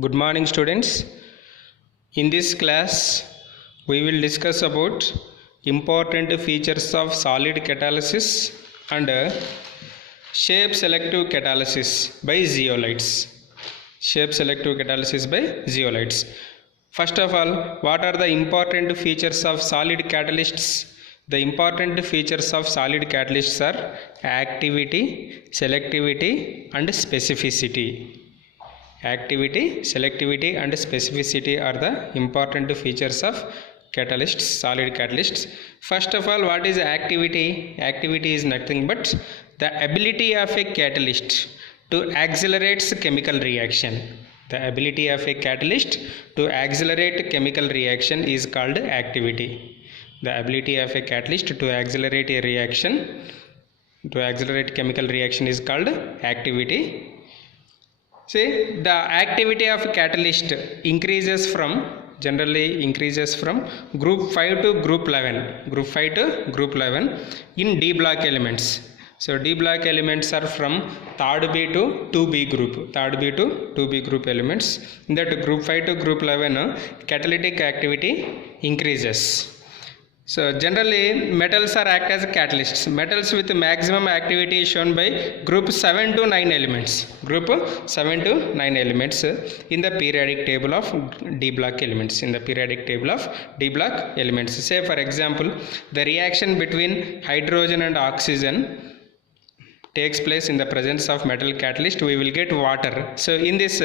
Good morning, students. In this class, we will discuss about important features of solid catalysis and shape selective catalysis by zeolites. Shape selective catalysis by zeolites. First of all, what are the important features of solid catalysts? The important features of solid catalysts are activity, selectivity, and specificity. Activity, selectivity, and specificity are the important features of catalysts, solid catalysts. First of all, what is activity? Activity is nothing but the ability of a catalyst to accelerate chemical reaction. The ability of a catalyst to accelerate chemical reaction is called activity. The ability of a catalyst to accelerate a reaction, to accelerate chemical reaction is called activity. See, the activity of catalyst generally increases from group 5 to group 11 in D block elements. So D block elements are from third B to 2B group elements. In that group 5 to group 11 catalytic activity increases. So generally metals are act as catalysts. Metals with maximum activity is shown by group 7 to 9 elements. Group 7 to 9 elements in the periodic table of D block elements. Say for example, the reaction between hydrogen and oxygen takes place in the presence of metal catalyst, we will get water. So in this,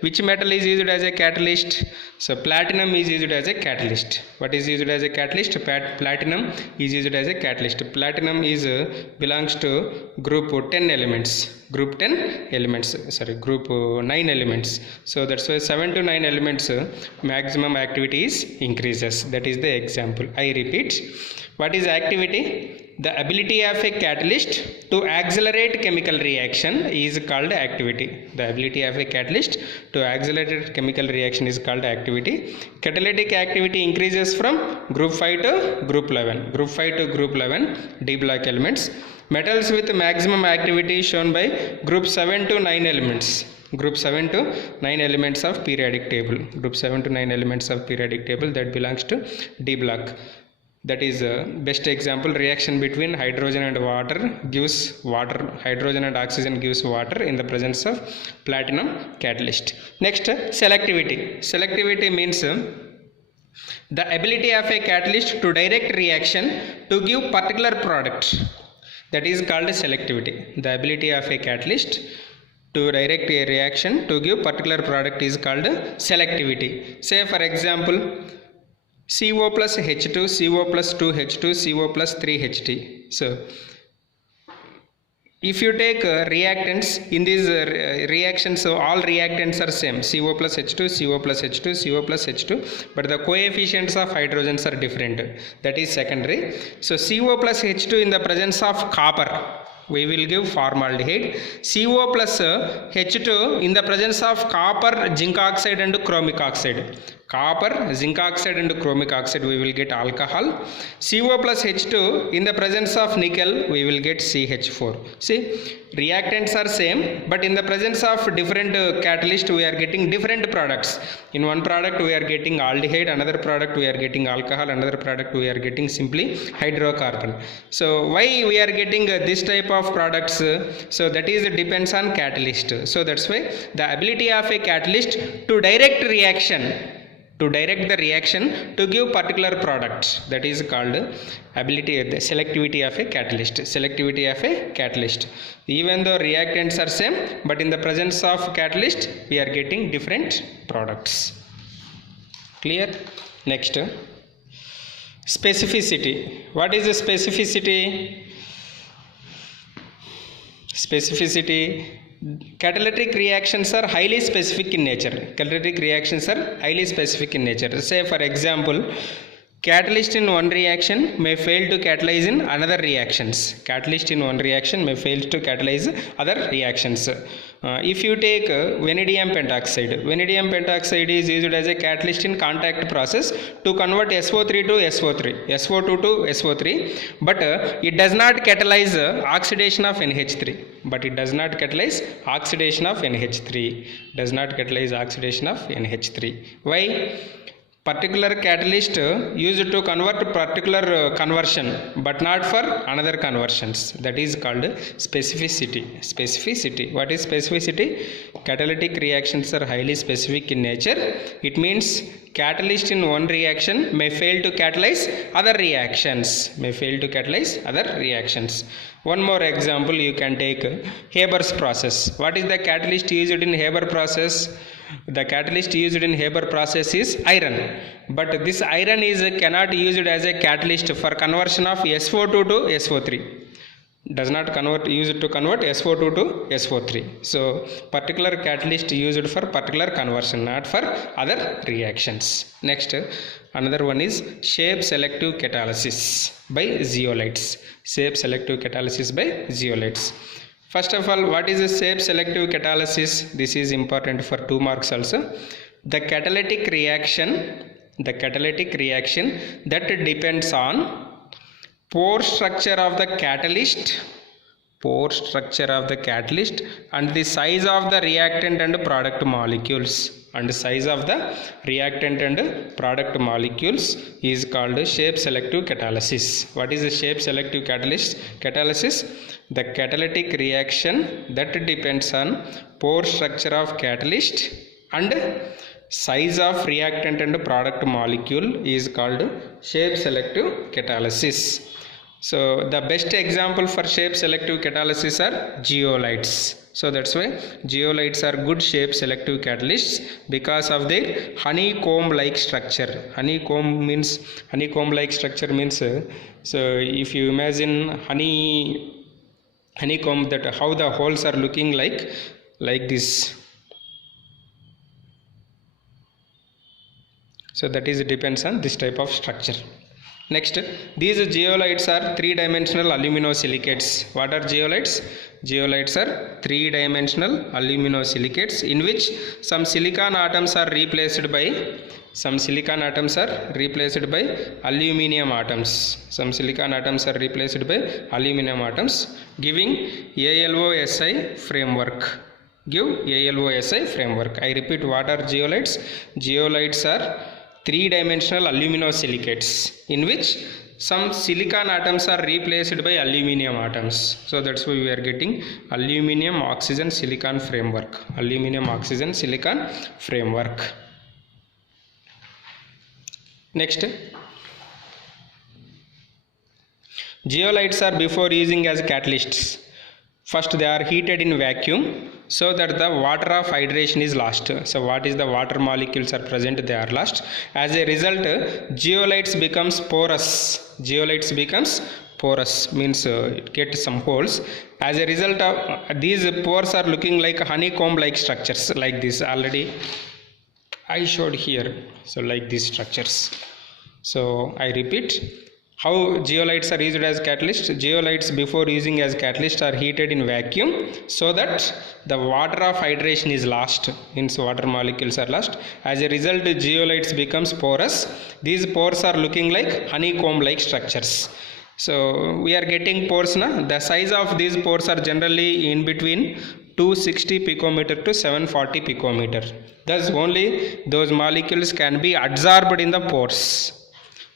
which metal is used as a catalyst? So platinum is used as a catalyst. What is used as a catalyst? Platinum is used as a catalyst. Platinum is belongs to group 9 elements. Group 9 elements. So that's why 7 to 9 elements maximum activity is increases. That is the example. I repeat. What is activity? The ability of a catalyst to accelerate chemical reaction is called activity. The ability of a catalyst to accelerate chemical reaction is called activity. Catalytic activity increases from group 5 to group 11. Group 5 to group 11 D block elements. Metals with maximum activity shown by group 7 to 9 elements. Group 7 to 9 elements of periodic table. Group 7 to 9 elements of periodic table that belongs to D block. That is best example. Reaction between hydrogen and water gives water. Hydrogen and oxygen gives water in the presence of platinum catalyst. Next, selectivity. Selectivity means the ability of a catalyst to direct reaction to give particular product. That is called selectivity. The ability of a catalyst to direct a reaction to give particular product is called selectivity. Say for example, CO plus H2, CO plus 2H2, CO plus 3Ht. So, if you take reactants in these reactions, so all reactants are same. CO plus H2, CO plus H2, CO plus H2. But the coefficients of hydrogens are different. That is secondary. So, CO plus H2 in the presence of copper, we will give formaldehyde. CO plus H2 in the presence of copper, zinc oxide and chromic oxide. Copper, zinc oxide and chromic oxide, we will get alcohol. CO plus H2 in the presence of nickel, we will get CH4. See, reactants are same, but in the presence of different catalyst, we are getting different products. In one product we are getting aldehyde, another product we are getting alcohol, another product we are getting simply hydrocarbon. So why we are getting this type of products? So that is depends on catalyst. So that's why the ability of a catalyst to direct reaction, to direct the reaction to give particular product, that is called ability, the selectivity of a catalyst. Selectivity of a catalyst. Even though reactants are same, but in the presence of catalyst we are getting different products. Clear? Next, specificity. What is the specificity? Specificity. Catalytic reactions are highly specific in nature. Catalytic reactions are highly specific in nature. Say for example, catalyst in one reaction may fail to catalyze in another reactions. Catalyst in one reaction may fail to catalyze other reactions. If you take vanadium pentoxide is used as a catalyst in contact process to convert SO3 to SO3, SO2 to SO3, but it does not catalyze oxidation of NH3. Why? Particular catalyst used to convert particular conversion, but not for another conversions. That is called specificity. What is specificity? Catalytic reactions are highly specific in nature. It means catalyst in one reaction may fail to catalyze other reactions. One more example you can take, Haber's process. What is the catalyst used in Haber process? The catalyst used in Haber process is iron, but this iron cannot used as a catalyst for conversion of SO2 to SO3. Does not used to convert SO2 to SO3. So particular catalyst used for particular conversion, not for other reactions. Next, another one is shape selective catalysis by zeolites. First of all, what is a shape selective catalysis? This is important for 2 marks also. The catalytic reaction that depends on pore structure of the catalyst and the size of the reactant and product molecules. Is called shape selective catalysis. What is a shape selective catalysis? The catalytic reaction that depends on pore structure of catalyst and size of reactant and product molecule is called shape selective catalysis. So the best example for shape selective catalysis are zeolites. So that's why zeolites are good shape selective catalysts because of their honeycomb like structure. Honeycomb like structure means, so if you imagine honeycomb, that how the holes are looking like this. So that is depends on this type of structure. Next, these zeolites are 3-dimensional aluminosilicates. What are zeolites? Zeolites are 3-dimensional aluminosilicates in which some silicon atoms are replaced by aluminium atoms. Giving ALOSI framework. I repeat, what are zeolites? Zeolites are 3-dimensional aluminosilicates in which some silicon atoms are replaced by aluminium atoms. So that's why we are getting aluminium oxygen silicon framework. Next, zeolites are before using as catalysts. First, they are heated in vacuum so that the water of hydration is lost. So what is the water molecules are present, they are lost. As a result, zeolites becomes porous. Means it gets some holes. As a result of these pores are looking like honeycomb like structures like this. Already I showed here. So like these structures. So I repeat, how zeolites are used as catalyst? Zeolites before using as catalyst are heated in vacuum so that the water of hydration is lost, means water molecules are lost. As a result, zeolites becomes porous. These pores are looking like honeycomb like structures. So we are getting pores now. The size of these pores are generally in between 260 picometer to 740 picometer. Thus only those molecules can be absorbed in the pores.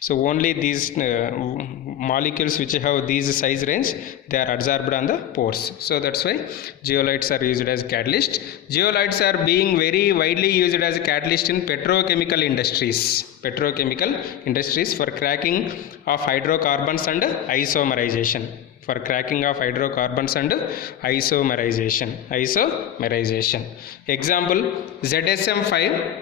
So only these molecules which have these size range, they are absorbed on the pores. So that's why zeolites are used as catalyst. Zeolites are being very widely used as a catalyst in petrochemical industries for cracking of hydrocarbons and isomerization. Example, ZSM5,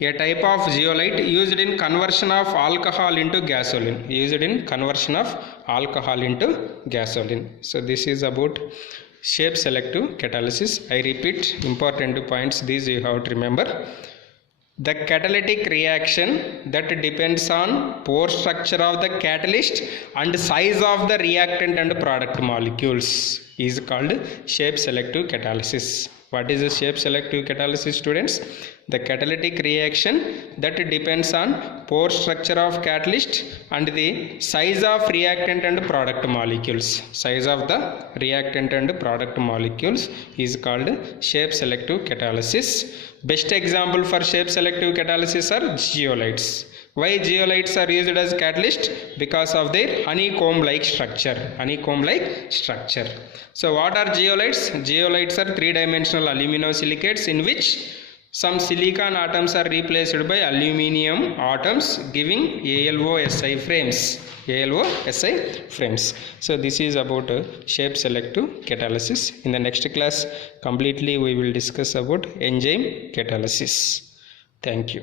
a type of zeolite used in conversion of alcohol into gasoline. So this is about shape selective catalysis. I repeat important points, these you have to remember. The catalytic reaction that depends on pore structure of the catalyst and size of the reactant and product molecules is called shape selective catalysis. What is the shape selective catalysis, students? The catalytic reaction that depends on pore structure of catalyst and the size of reactant and product molecules. Size of the reactant and product molecules is called shape selective catalysis. Best example for shape selective catalysis are zeolites. Why zeolites are used as catalyst? Because of their honeycomb like structure. Honeycomb like structure. So what are zeolites? Zeolites are three-dimensional aluminosilicates in which some silicon atoms are replaced by aluminium atoms, giving ALOSI frames. ALOSI frames. So this is about shape selective catalysis. In the next class completely we will discuss about enzyme catalysis. Thank you.